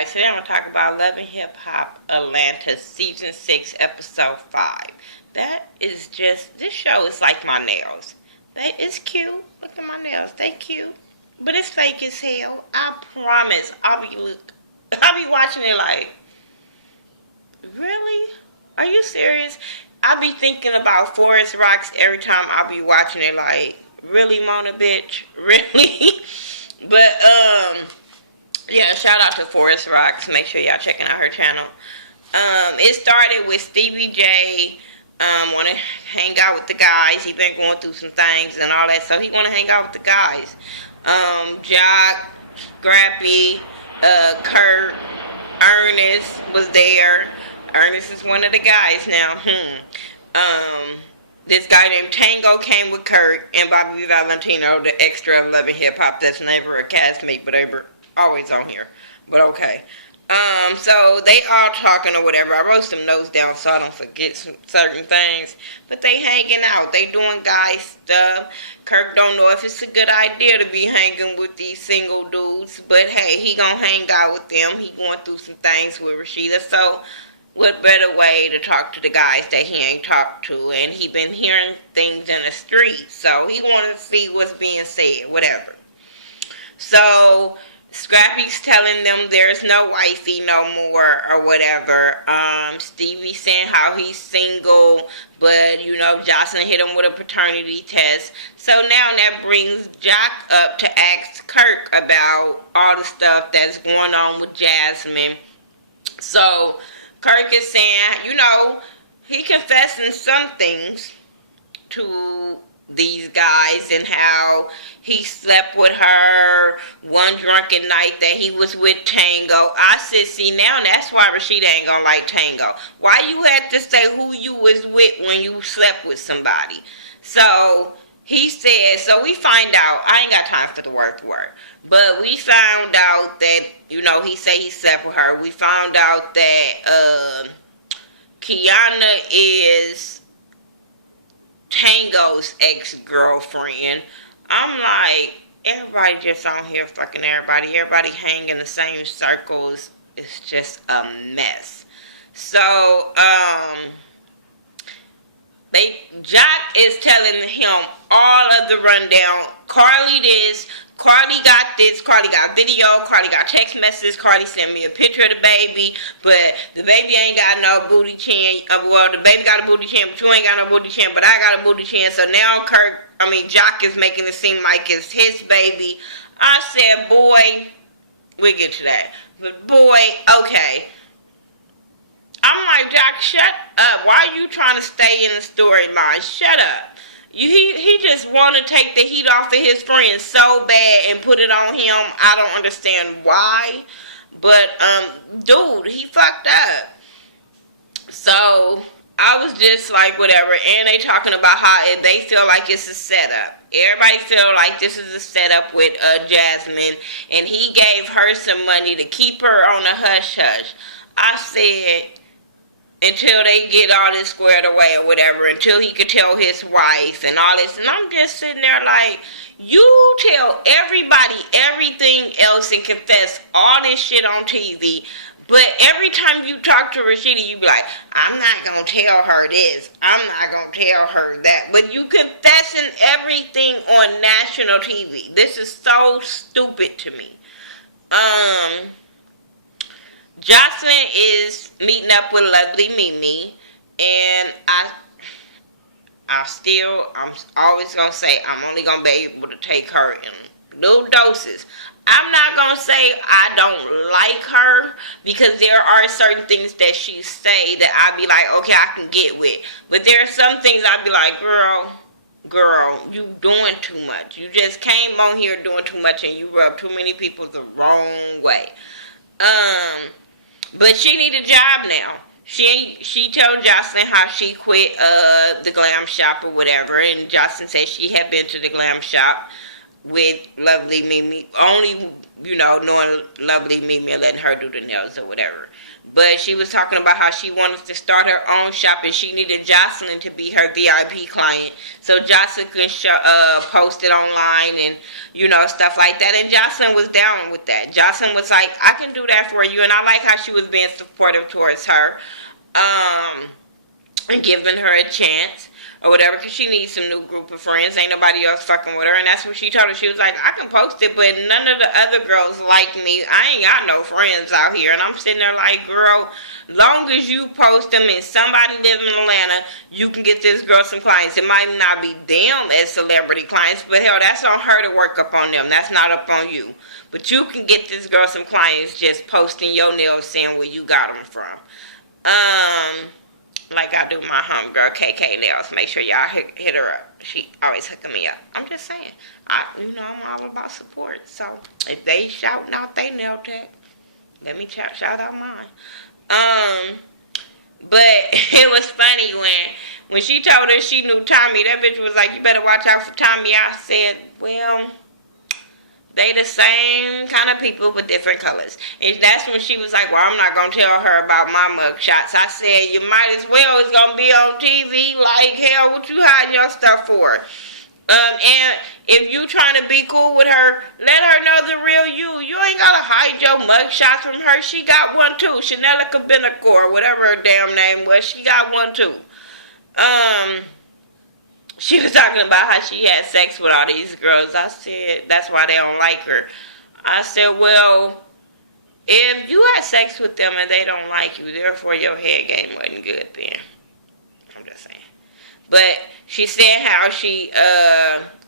guys, today I'm going to talk about Love and Hip Hop Atlanta Season 6, Episode 5. This show is like my nails. It's cute. Look at my nails. They cute. But it's fake as hell. I promise. I'll be watching it like, really? Are you serious? I'll be thinking about Forest Rocks every time I'll be watching it like, really, Mona, bitch? Really? But, yeah, shout out to Forest Rocks. Make sure y'all checking out her channel. It started with Stevie J want to hang out with the guys. He been going through some things and all that, so he want to hang out with the guys. Jock, Scrappy, Kurt, Ernest was there. Ernest is one of the guys now. This guy named Tango came with Kurt and Bobby Valentino, the extra of Love and Hip Hop that's never a castmate, but they were always on here. But okay. So they all talking or whatever. I wrote some notes down so I don't forget some certain things. But they hanging out. They doing guy stuff. Kirk don't know if it's a good idea to be hanging with these single dudes. But hey, he gonna hang out with them. He going through some things with Rashida. So what better way to talk to the guys that he ain't talked to? And he been hearing things in the street. So he want to see what's being said. Whatever. So Scrappy's telling them there's no wifey no more or whatever. Stevie saying how he's single, but you know Jocelyn hit him with a paternity test. So now that brings Jock up to ask Kirk about all the stuff that's going on with Jasmine. So Kirk is saying, you know, he confessing some things to these guys and how he slept with her one drunken night that he was with Tango. I said, see, now that's why Rashida ain't gonna like Tango. Why you had to say who you was with when you slept with somebody? So he said, so we find out, I ain't got time for the word, but we found out that, you know, he said he slept with her. We found out that Kiana is Tango's ex-girlfriend. I'm like, everybody just on here fucking everybody. Everybody hang in the same circles. It's just a mess. So, Jock is telling him all of the rundown. Carly this, Carly got this, Carly got video, Carly got text messages, Carly sent me a picture of the baby, but the baby ain't got no booty chin. Well, the baby got a booty chin, but you ain't got no booty chin, but I got a booty chin. So now Jock is making it seem like it's his baby. I said, boy, we'll get to that. But boy, okay. I'm like, Jock, shut up. Why are you trying to stay in the storyline? Shut up. He just want to take the heat off of his friend so bad and put it on him. I don't understand why. But, dude, he fucked up. So, I was just like, whatever. And they talking about how they feel like it's a setup. Everybody feel like this is a setup with Jasmine. And he gave her some money to keep her on a hush-hush. I said, until they get all this squared away or whatever, until he could tell his wife and all this. And I'm just sitting there like, you tell everybody everything else and confess all this shit on TV, but every time you talk to Rashida, you be like, I'm not going to tell her this, I'm not going to tell her that. But you confessing everything on national TV. This is so stupid to me. Jocelyn is meeting up with Lovely Mimi, and I'm always going to say I'm only going to be able to take her in little doses. I'm not going to say I don't like her, because there are certain things that she say that I be like, okay, I can get with. But there are some things I be like, girl, you doing too much. You just came on here doing too much, and you rub too many people the wrong way. But she need a job now. She told Jocelyn how she quit the glam shop or whatever, and Jocelyn said she had been to the glam shop with Lovely Mimi, only, you know, knowing Lovely Mimi and letting her do the nails or whatever. But she was talking about how she wanted to start her own shop and she needed Jocelyn to be her VIP client. So Jocelyn could post it online and, stuff like that. And Jocelyn was down with that. Jocelyn was like, I can do that for you. And I like how she was being supportive towards her. And giving her a chance or whatever, because she needs some new group of friends. Ain't nobody else fucking with her. And that's what she told her. She was like, I can post it, but none of the other girls like me. I ain't got no friends out here. And I'm sitting there like, girl, long as you post them and somebody lives in Atlanta, you can get this girl some clients. It might not be them as celebrity clients, but hell, that's on her to work up on them. That's not up on you. But you can get this girl some clients just posting your nails saying where you got them from. Like I do my homegirl KK Nails. Make sure y'all hit her up. She always hooking me up. I'm just saying. I'm all about support. So if they shouting out they nail tech, let me shout out mine. But it was funny when she told her she knew Tommy. That bitch was like, you better watch out for Tommy. I said, well, they the same kind of people with different colors. And that's when she was like, well, I'm not going to tell her about my mug shots. I said, you might as well. It's going to be on TV. Like, hell, what you hiding your stuff for? And if you trying to be cool with her, let her know the real you. You ain't got to hide your mug shots from her. She got one, too. Chanela Kabinakor, whatever her damn name was, she got one, too. She was talking about how she had sex with all these girls. I said, that's why they don't like her. I said, well, if you had sex with them and they don't like you, therefore your head game wasn't good then. I'm just saying. But she said how she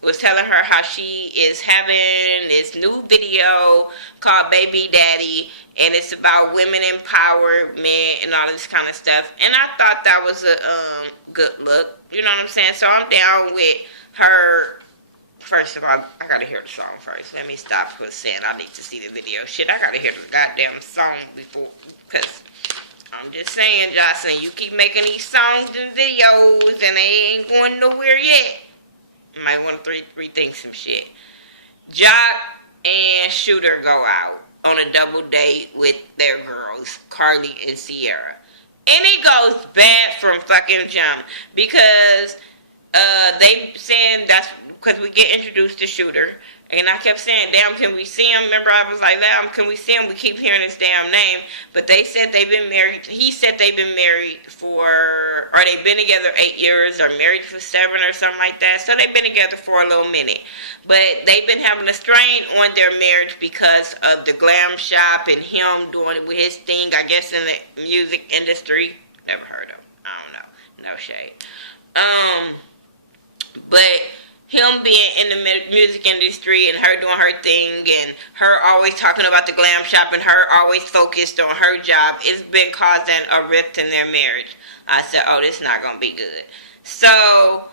was telling her how she is having this new video called Baby Daddy, and it's about women empowerment and all this kind of stuff. And I thought that was a good look. You know what I'm saying? So I'm down with her. First of all, I gotta hear the song first. Let me stop for a second. I need to see the video. Shit, I gotta hear the goddamn song before, because I'm just saying, Jocelyn, you keep making these songs and videos and they ain't going nowhere yet. You might want to rethink some shit. Jock and Shooter go out on a double date with their girls, Carly and Sierra. And it goes bad from fucking jump because they saying that's because we get introduced to Shooter. And I kept saying, damn, can we see him? Remember, I was like, damn, can we see him? We keep hearing his damn name. But they said they've been married. He said they've been married or they've been together 8 years or married for 7 or something like that. So they've been together for a little minute. But they've been having a strain on their marriage because of the glam shop and him doing it with his thing, I guess, in the music industry. Never heard of him. I don't know. No shade. But him being in the music industry and her doing her thing and her always talking about the glam shop and her always focused on her job, it's been causing a rift in their marriage. I said, oh, this is not going to be good. So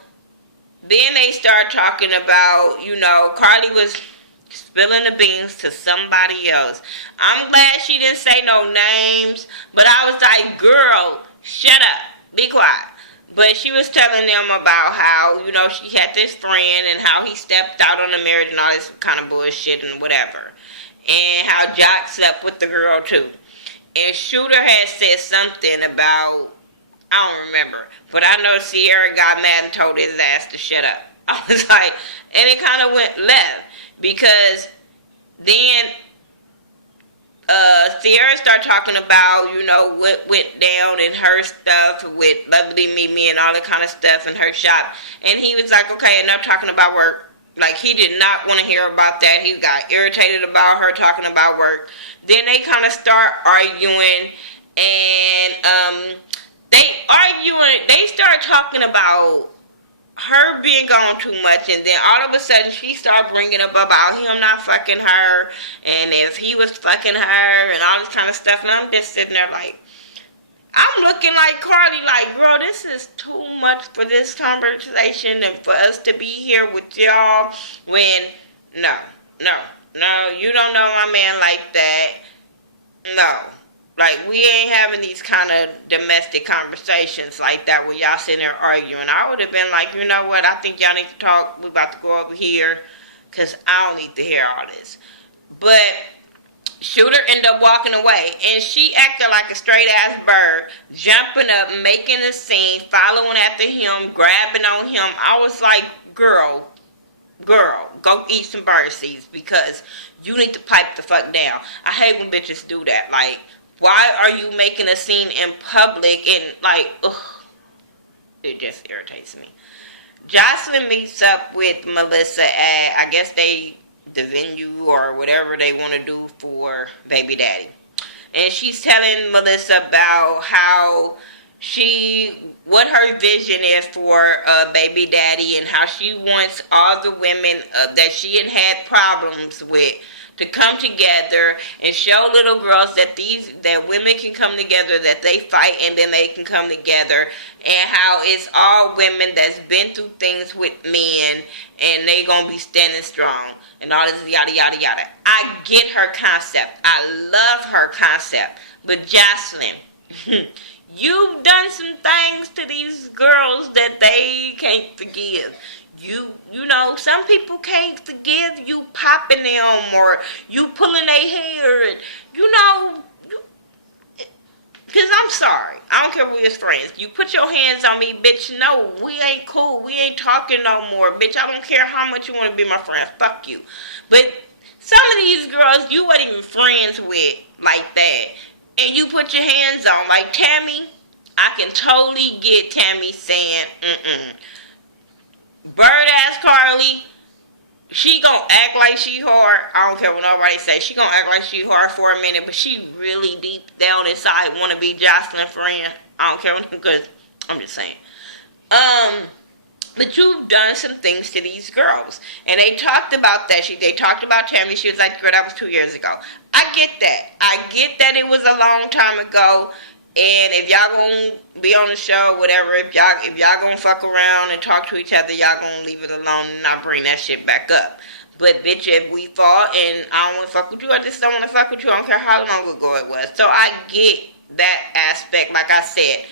then they start talking about, Carly was spilling the beans to somebody else. I'm glad she didn't say no names, but I was like, girl, shut up, be quiet. But she was telling them about how, she had this friend and how he stepped out on the marriage and all this kind of bullshit and whatever. And how Jock slept with the girl too. And Shooter had said something about, I don't remember, but I know Sierra got mad and told his ass to shut up. I was like, and it kind of went left because then Sierra started talking about, what went down in her stuff with Lovely Mimi and all that kind of stuff in her shop. And he was like, okay, enough talking about work. Like, he did not want to hear about that. He got irritated about her talking about work. Then they kind of start arguing, and they start talking about her being gone too much, and then all of a sudden she started bringing up about him not fucking her, and if he was fucking her, and all this kind of stuff, and I'm just sitting there like, I'm looking like Carly, like, girl, this is too much for this conversation and for us to be here with y'all when, no, you don't know my man like that, no. Like, we ain't having these kind of domestic conversations like that where y'all sitting there arguing. I would have been like, you know what, I think y'all need to talk. We about to go over here because I don't need to hear all this. But Shooter ended up walking away, and she acted like a straight ass bird, jumping up, making a scene, following after him, grabbing on him. I was like, girl, go eat some bird seeds because you need to pipe the fuck down. I hate when bitches do that. Like, why are you making a scene in public and like, ugh, it just irritates me. Jocelyn meets up with Melissa at, I guess the venue or whatever they want to do for baby daddy. And she's telling Melissa about what her vision is for baby daddy and how she wants all the women that she had problems with to come together and show little girls that women can come together, that they fight and then they can come together, and how it's all women that's been through things with men and they gonna be standing strong and all this yada yada yada. I get her concept. I love her concept. But Jocelyn, you've done some things to these girls that they can't forgive. You know, some people can't forgive you popping them or you pulling their hair, and you know, because I'm sorry. I don't care if we was friends. You put your hands on me, bitch. No, we ain't cool. We ain't talking no more, bitch. I don't care how much you want to be my friend. Fuck you. But some of these girls you weren't even friends with like that, and you put your hands on. Like Tammy, I can totally get Tammy saying, bird ass Carly, she gonna act like she hard. I don't care what nobody say. She gonna act like she hard for a minute, but she really deep down inside wanna be Jocelyn's friend. I don't care because I'm just saying. But you've done some things to these girls, and they talked about that. They talked about Tammy. She was like, "Girl, that was 2 years ago." I get that. I get that it was a long time ago. And if y'all gonna be on the show, whatever, if y'all gonna fuck around and talk to each other, y'all gonna leave it alone and not bring that shit back up. But bitch, if we fought and I don't wanna fuck with you, I just don't wanna fuck with you. I don't care how long ago it was. So I get that aspect. Like I said,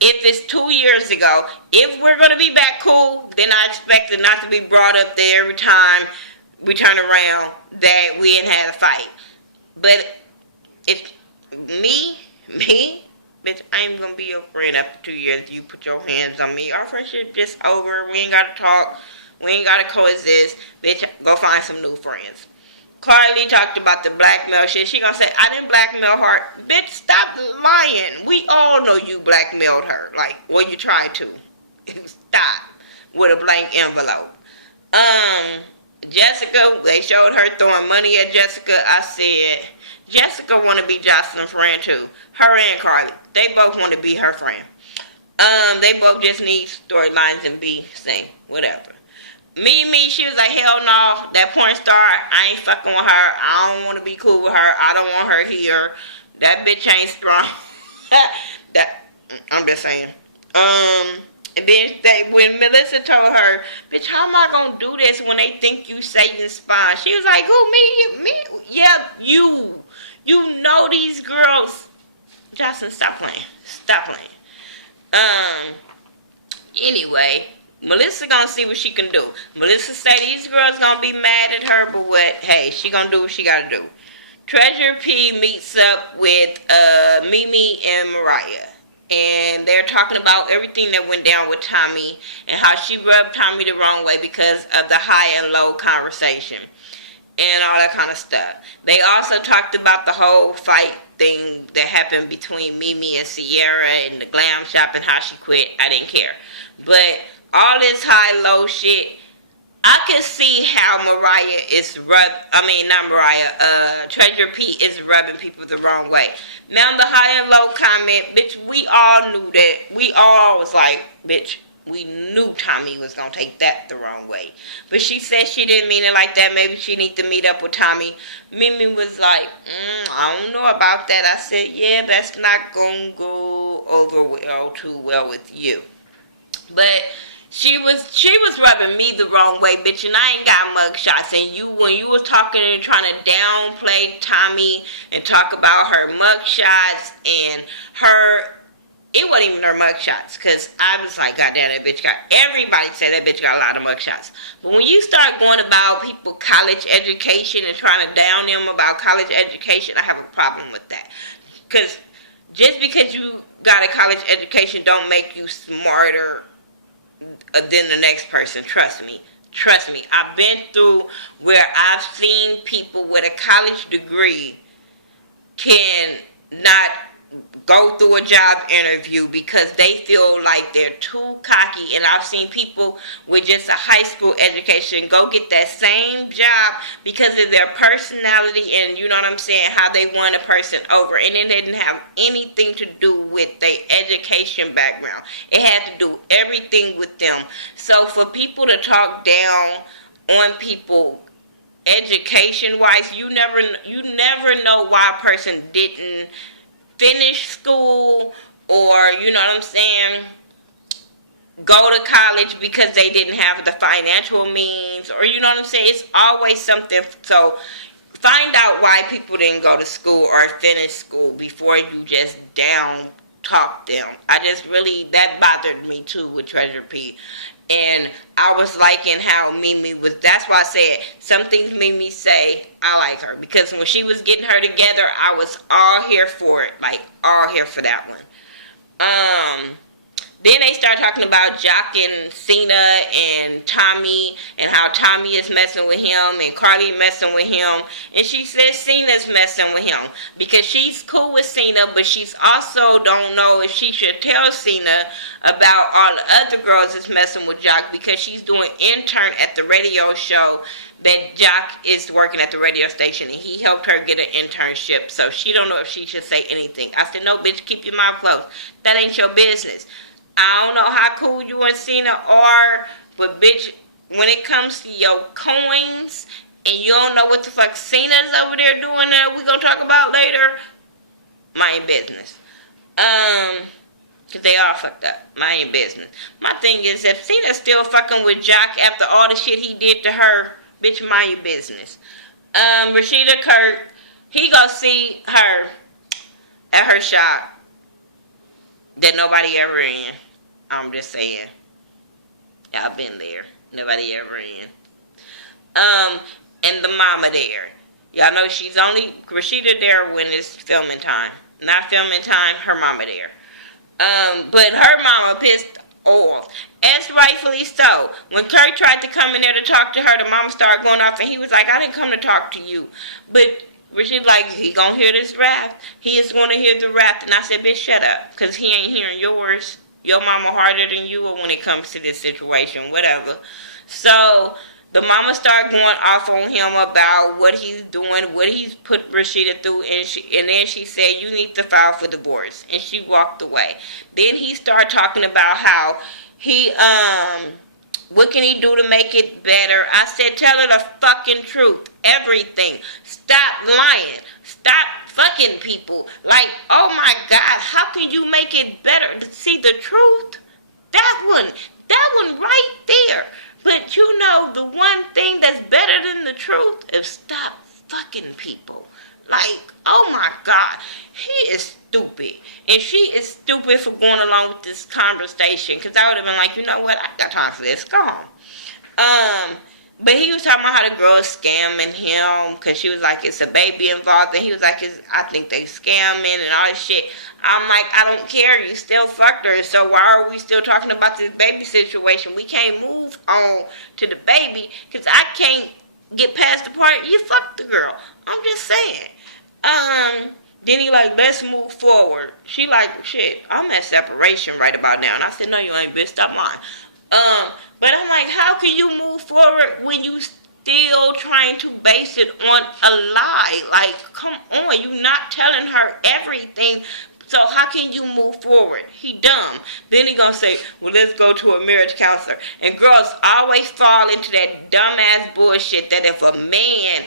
if it's 2 years ago, if we're gonna be back cool, then I expect it not to be brought up there every time we turn around that we ain't had a fight. But if me, bitch, I ain't gonna be your friend after 2 years. You put your hands on me. Our friendship just over. We ain't gotta talk. We ain't gotta coexist. Bitch, go find some new friends. Carly talked about the blackmail shit. She gonna say, I didn't blackmail her. Bitch, stop lying. We all know you blackmailed her. Like, well, you tried to. Stop. With a blank envelope. Jessica, they showed her throwing money at Jessica. I said, Jessica want to be Jocelyn's friend too. Her and Carly. They both want to be her friend. They both just need storylines and be sing. Whatever. Mimi, she was like, hell no. That porn star, I ain't fucking with her. I don't want to be cool with her. I don't want her here. That bitch ain't strong. I'm just saying. And then when Melissa told her, bitch, how am I going to do this when they think you Satan's spy? She was like, who, me? Me? Yeah, you. You know these girls. Jocelyn, stop playing. Stop playing. Anyway, Melissa gonna see what she can do. Melissa say these girls gonna be mad at her, but what? Hey, she gonna do what she gotta do. Treasure P meets up with Mimi and Mariah. And they're talking about everything that went down with Tommy and how she rubbed Tommy the wrong way because of the high and low conversation and all that kind of stuff. They also talked about the whole fight thing that happened between Mimi and Sierra in the glam shop and how she quit. I didn't care. But all this high-low shit, I can see how Treasure P is rubbing people the wrong way. Now the high and low comment, bitch, we all knew that. We all was like, bitch, we knew Tommy was going to take that the wrong way. But she said she didn't mean it like that. Maybe she need to meet up with Tommy. Mimi was like, I don't know about that. I said, yeah, that's not going to go over too well with you. But she was rubbing me the wrong way, bitch, and I ain't got mugshots. And when you was talking and trying to downplay Tommy and talk about her mugshots and her it wasn't even her mugshots, because I was like, God damn, that bitch got, everybody said that bitch got a lot of mugshots. But when you start going about people college education and trying to down them about college education, I have a problem with that. Because just because you got a college education don't make you smarter than the next person. Trust me. Trust me. I've been through where I've seen people with a college degree can not go through a job interview because they feel like they're too cocky. And I've seen people with just a high school education go get that same job because of their personality and, you know what I'm saying, how they won a person over. And it didn't have anything to do with their education background. It had to do everything with them. So for people to talk down on people education-wise, you never know why a person didn't finish school, or, you know what I'm saying, go to college because they didn't have the financial means, or, you know what I'm saying, it's always something. So find out why people didn't go to school or finish school before you just down talk them. I just really, that bothered me too with Treasure P. And I was liking how Mimi was, that's why I said, some things Mimi say, I like her. Because when she was getting her together, I was all here for it. Like, all here for that one. Then they start talking about Jock and Cena and Tommy, and how Tommy is messing with him and Carly messing with him. And she says Cena's messing with him because she's cool with Cena, but she's also don't know if she should tell Cena about all the other girls that's messing with Jock, because she's doing intern at the radio show that Jock is working at the radio station, and he helped her get an internship. So she don't know if she should say anything. I said, no, bitch, keep your mouth closed. That ain't your business. I don't know how cool you and Cena are, but bitch, when it comes to your coins and you don't know what the fuck Cena's over there doing that we gonna talk about later, mind business. Cause they all fucked up. Mind business. My thing is, if Cena's still fucking with Jock after all the shit he did to her, bitch, mind your business. Rashida Kurt, he go see her at her shop that nobody ever in. I'm just saying. Y'all been there. Nobody ever in. And the mama there. Y'all know she's only Rashida there when it's filming time. Not filming time, her mama there. But her mama pissed off. As rightfully so. When Kurt tried to come in there to talk to her, the mama started going off, and he was like, I didn't come to talk to you. But Rashid like, he gonna hear this rap. He is gonna hear the rap. And I said, bitch, shut up. Because he ain't hearing yours. Your mama harder than you when it comes to this situation, whatever. So the mama started going off on him about what he's doing, what he's put Rashida through, and then she said, you need to file for divorce. And she walked away. Then he started talking about how he, what can he do to make it better? I said, tell her the fucking truth. Everything. Stop lying. Stop fucking people. Like, oh my God, how can you make it better? See the truth? That one right there. But you know, the one thing that's better than the truth is stop fucking people. Like, oh my God, he is stupid. And she is stupid for going along with this conversation. Because I would have been like, you know what, I got time for this. Go home. But he was talking about how the girl is scamming him because she was like, it's a baby involved. And he was like, I think they scamming and all this shit. I'm like, I don't care. You still fucked her. So why are we still talking about this baby situation? We can't move on to the baby because I can't get past the part you fucked the girl. I'm just saying. Then he like, let's move forward. She like, shit, I'm at separation right about now. And I said, no, you ain't, bitch. Stop lying. But I'm like, how can you move forward when you still trying to base it on a lie? Like, come on, you not telling her everything. So how can you move forward? He dumb. Then he gonna say, well, let's go to a marriage counselor. And girls always fall into that dumbass bullshit that if a man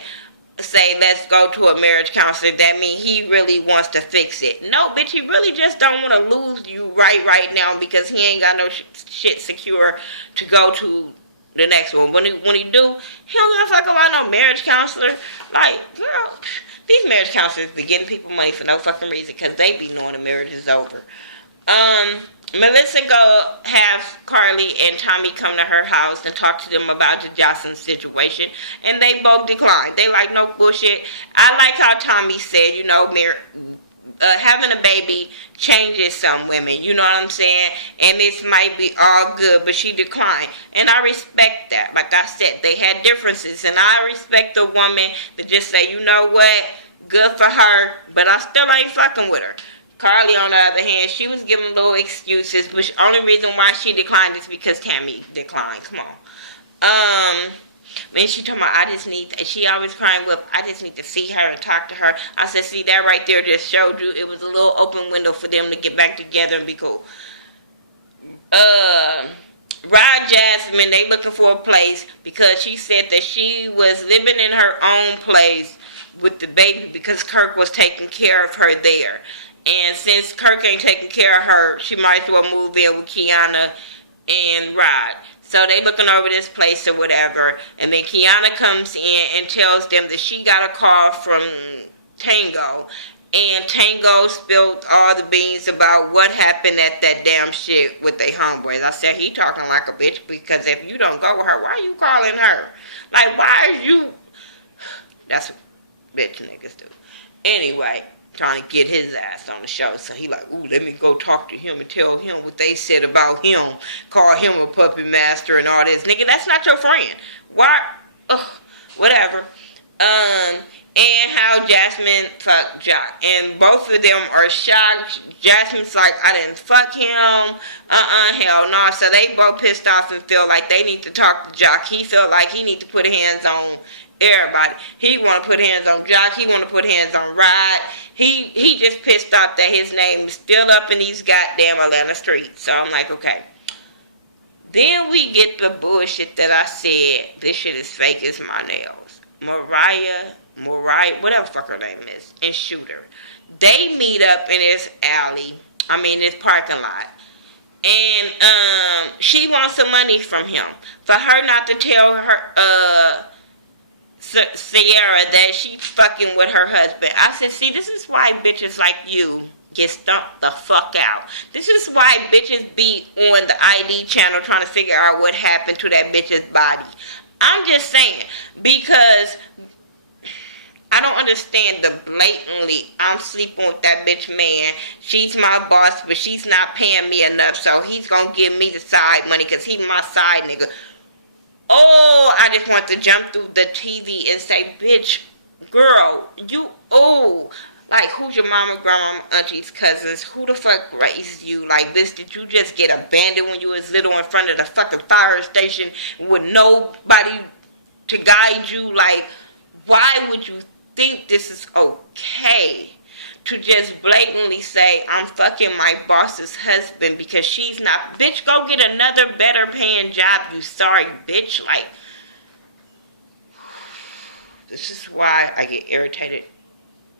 say let's go to a marriage counselor, that means he really wants to fix it. No, bitch, he really just don't want to lose you right now because he ain't got no shit secure to go to the next one. When he do, he don't give a fuck about no marriage counselor. Like, girl, these marriage counselors be getting people money for no fucking reason because they be knowing the marriage is over. Melissa go have Carly and Tommy come to her house and talk to them about the Jocelyn situation, and they both declined. They like, no bullshit. I like how Tommy said, having a baby changes some women, you know what I'm saying? And this might be all good, but she declined. And I respect that. Like I said, they had differences, and I respect the woman that just say, you know what, good for her, but I still ain't fucking with her. Carly, on the other hand, she was giving little excuses, but the only reason why she declined is because Tammy declined. Come on. When she told me, she always crying with, I just need to see her and talk to her. I said, see, that right there just showed you it was a little open window for them to get back together and be cool. Rod Jasmine, they looking for a place because she said that she was living in her own place with the baby because Kirk was taking care of her there. And since Kirk ain't taking care of her, she might as well move in with Kiana and Rod. So they looking over this place or whatever. And then Kiana comes in and tells them that she got a call from Tango. And Tango spilled all the beans about what happened at that damn shit with they homeboys. I said, he talking like a bitch because if you don't go with her, why are you calling her? Like, why are you... That's what bitch niggas do. Anyway, trying to get his ass on the show. So he like, ooh, let me go talk to him and tell him what they said about him. Call him a puppet master and all this. Nigga, that's not your friend. Why? Ugh, whatever. And how Jasmine fucked Jock. And both of them are shocked. Jasmine's like, I didn't fuck him. Hell no. So they both pissed off and feel like they need to talk to Jock. He felt like he need to put hands on everybody. He want to put hands on Jock. He want to put hands on Rod. He just pissed off that his name is still up in these goddamn Atlanta streets. So I'm like, okay. Then we get the bullshit that I said, this shit is fake as my nails. Mariah, whatever fuck her name is, and Shooter. They meet up in this this parking lot. And she wants some money from him. For her not to tell her, Sierra that she fucking with her husband. I said, see, this is why bitches like you get stumped the fuck out. This is why bitches be on the ID channel trying to figure out what happened to that bitch's body. I'm just saying, because I don't understand the blatantly, I'm sleeping with that bitch man. She's my boss, but she's not paying me enough, so he's gonna give me the side money because he's my side nigga. Oh, I just want to jump through the TV and say, bitch, girl, like, who's your mama, grandma, aunties, cousins? Who the fuck raised you? Like, bitch, did you just get abandoned when you was little in front of the fucking fire station with nobody to guide you? Like, why would you think this is okay to just blatantly say, I'm fucking my boss's husband because she's not? Bitch, go get another better paying job, you sorry bitch. Like, this is why I get irritated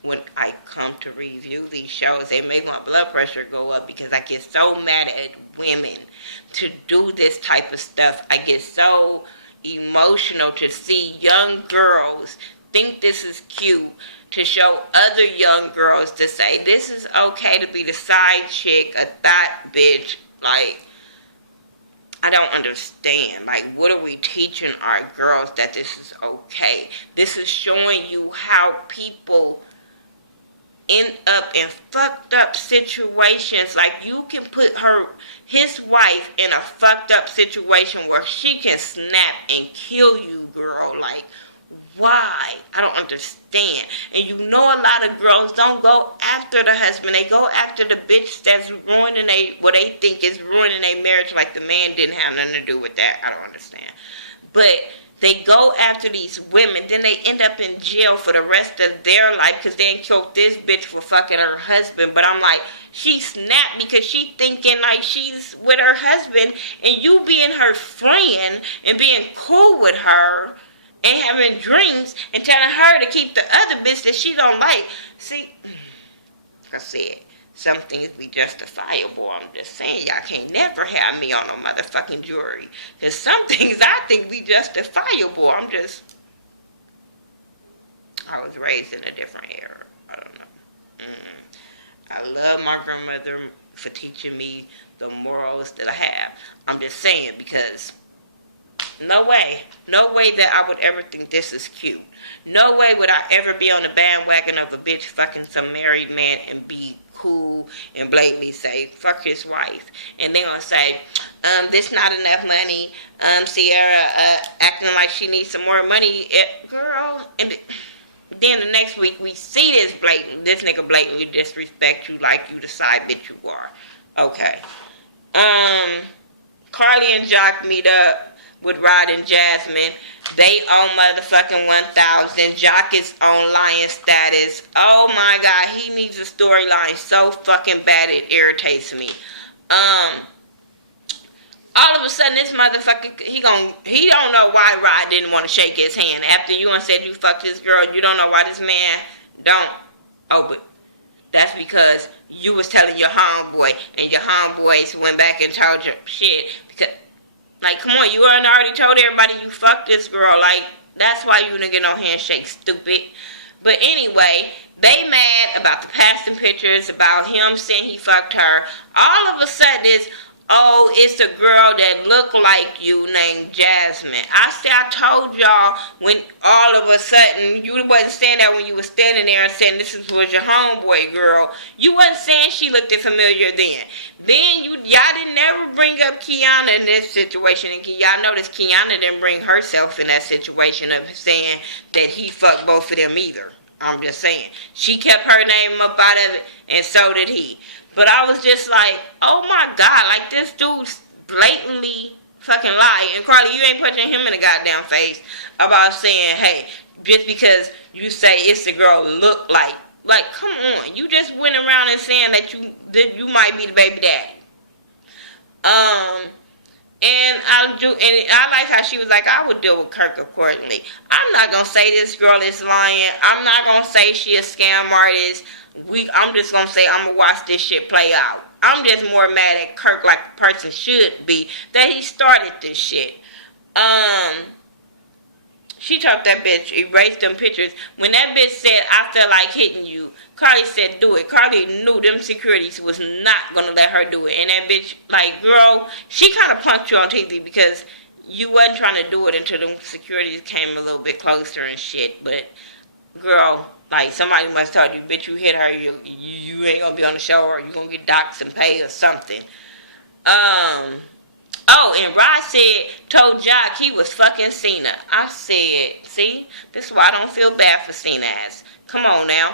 when I come to review these shows. They make my blood pressure go up because I get so mad at women to do this type of stuff. I get so emotional to see young girls think this is cute, to show other young girls to say this is okay to be the side chick, a thought bitch. Like, I don't understand. Like, what are we teaching our girls that this is okay? This is showing you how people end up in fucked up situations. Like, you can put his wife in a fucked up situation where she can snap and kill you, girl. Like, why? I don't understand. And you know, a lot of girls don't go after the husband. They go after the bitch that's ruining what they think is ruining their marriage, like the man didn't have nothing to do with that. I don't understand. But they go after these women, then they end up in jail for the rest of their life because they ain't killed this bitch for fucking her husband. But I'm like, she snapped because she thinking like she's with her husband, and you being her friend and being cool with her and having dreams and telling her to keep the other bitch that she don't like. See, like I said, some things be justifiable. I'm just saying, y'all can't never have me on no motherfucking jury. Because some things I think be justifiable. I was raised in a different era. I don't know. I love my grandmother for teaching me the morals that I have. I'm just saying, because no way that I would ever think this is cute. No way would I ever be on the bandwagon of a bitch fucking some married man and be cool and blatantly say fuck his wife, and they gonna say this not enough money, Sierra acting like she needs some more money. Girl, and then the next week we see this nigga blatantly disrespect you like you the side bitch you are. Okay. Carly and Jock meet up with Rod and Jasmine. They own motherfucking 1,000. Jock is on lion status. Oh my god, he needs a storyline so fucking bad it irritates me. All of a sudden this motherfucker, he don't know why Rod didn't want to shake his hand. After you said you fucked this girl, you don't know why this man don't. Oh, but that's because you was telling your homeboy, and your homeboys went back and told you shit. Because, like, come on, you already told everybody you fucked this girl. Like, that's why you didn't get no handshake, stupid. But anyway, they mad about the passing pictures, about him saying he fucked her. All of a sudden it's, oh, it's a girl that looked like you named Jasmine. I told y'all when all of a sudden, you wasn't saying that when you was standing there and saying this was your homeboy girl. You wasn't saying she looked familiar then. Then y'all didn't never bring up Kiana in this situation. And y'all notice Kiana didn't bring herself in that situation of saying that he fucked both of them either. I'm just saying. She kept her name up out of it, and so did he. But I was just like, oh my god, like this dude's blatantly fucking lie. And Carly, you ain't punching him in the goddamn face about saying, hey, just because you say it's the girl look like, come on. You just went around and saying that you might be the baby daddy. And I like how she was like, I would deal with Kirk accordingly. I'm not gonna say this girl is lying. I'm not gonna say she a scam artist. I'm just gonna say I'm gonna watch this shit play out. I'm just more mad at Kirk, like the person should be, that he started this shit. She told that bitch, erase them pictures. When that bitch said, I feel like hitting you, Carly said, do it. Carly knew them securities was not going to let her do it. And that bitch, like, girl, she kind of punked you on TV because you wasn't trying to do it until them securities came a little bit closer and shit. But, girl, like, somebody must have told you, bitch, you hit her, you ain't going to be on the show, or you going to get doxxed and pay or something. Oh, and Rod told Jock he was fucking Cena. I said, see, this is why I don't feel bad for Cena ass. Come on now.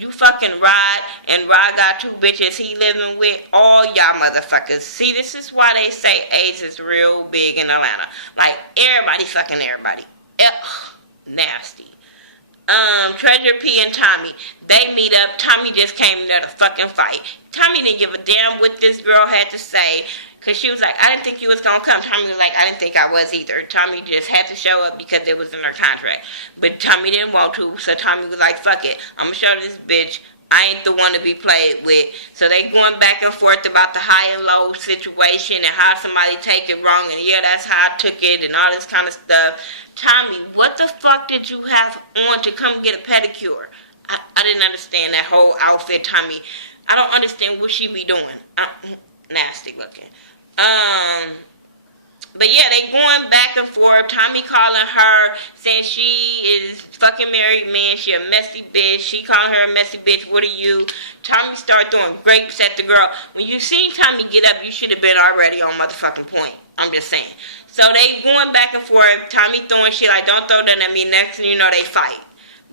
You fucking Rod, and Rod got two bitches he living with, all y'all motherfuckers. See, this is why they say AIDS is real big in Atlanta. Like, everybody fucking everybody. Ugh, nasty. Treasure P and Tommy, they meet up. Tommy just came there to fucking fight. Tommy didn't give a damn what this girl had to say, because she was like, I didn't think you was going to come. Tommy was like, I didn't think I was either. Tommy just had to show up because it was in her contract. But Tommy didn't want to, so Tommy was like, fuck it. I'm going to show this bitch I ain't the one to be played with. So they going back and forth about the high and low situation and how somebody take it wrong. And yeah, that's how I took it and all this kind of stuff. Tommy, what the fuck did you have on to come get a pedicure? I didn't understand that whole outfit, Tommy. I don't understand what she be doing. Nasty looking. But yeah, they going back and forth. Tommy calling her, saying she is fucking married man. She a messy bitch. She calling her a messy bitch. What are you? Tommy start throwing grapes at the girl. When you seen Tommy get up, you should have been already on motherfucking point. I'm just saying. So they going back and forth. Tommy throwing shit like, don't throw that at me. Next thing you know, they fight.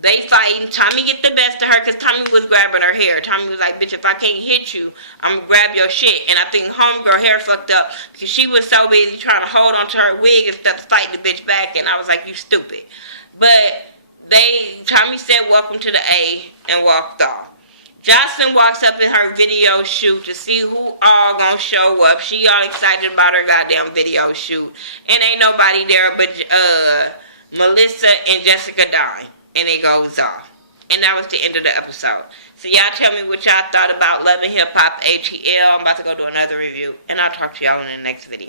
They fighting. Tommy get the best of her because Tommy was grabbing her hair. Tommy was like, bitch, if I can't hit you, I'm going to grab your shit. And I think homegirl hair fucked up because she was so busy trying to hold on to her wig and stuff to fight the bitch back. And I was like, you stupid. But Tommy said, welcome to the A, and walked off. Jocelyn walks up in her video shoot to see who all gonna show up. She all excited about her goddamn video shoot. And ain't nobody there but Melissa and Jessica Dine. And it goes off. And that was the end of the episode. So y'all tell me what y'all thought about Love and Hip Hop ATL. I'm about to go do another review. And I'll talk to y'all in the next video.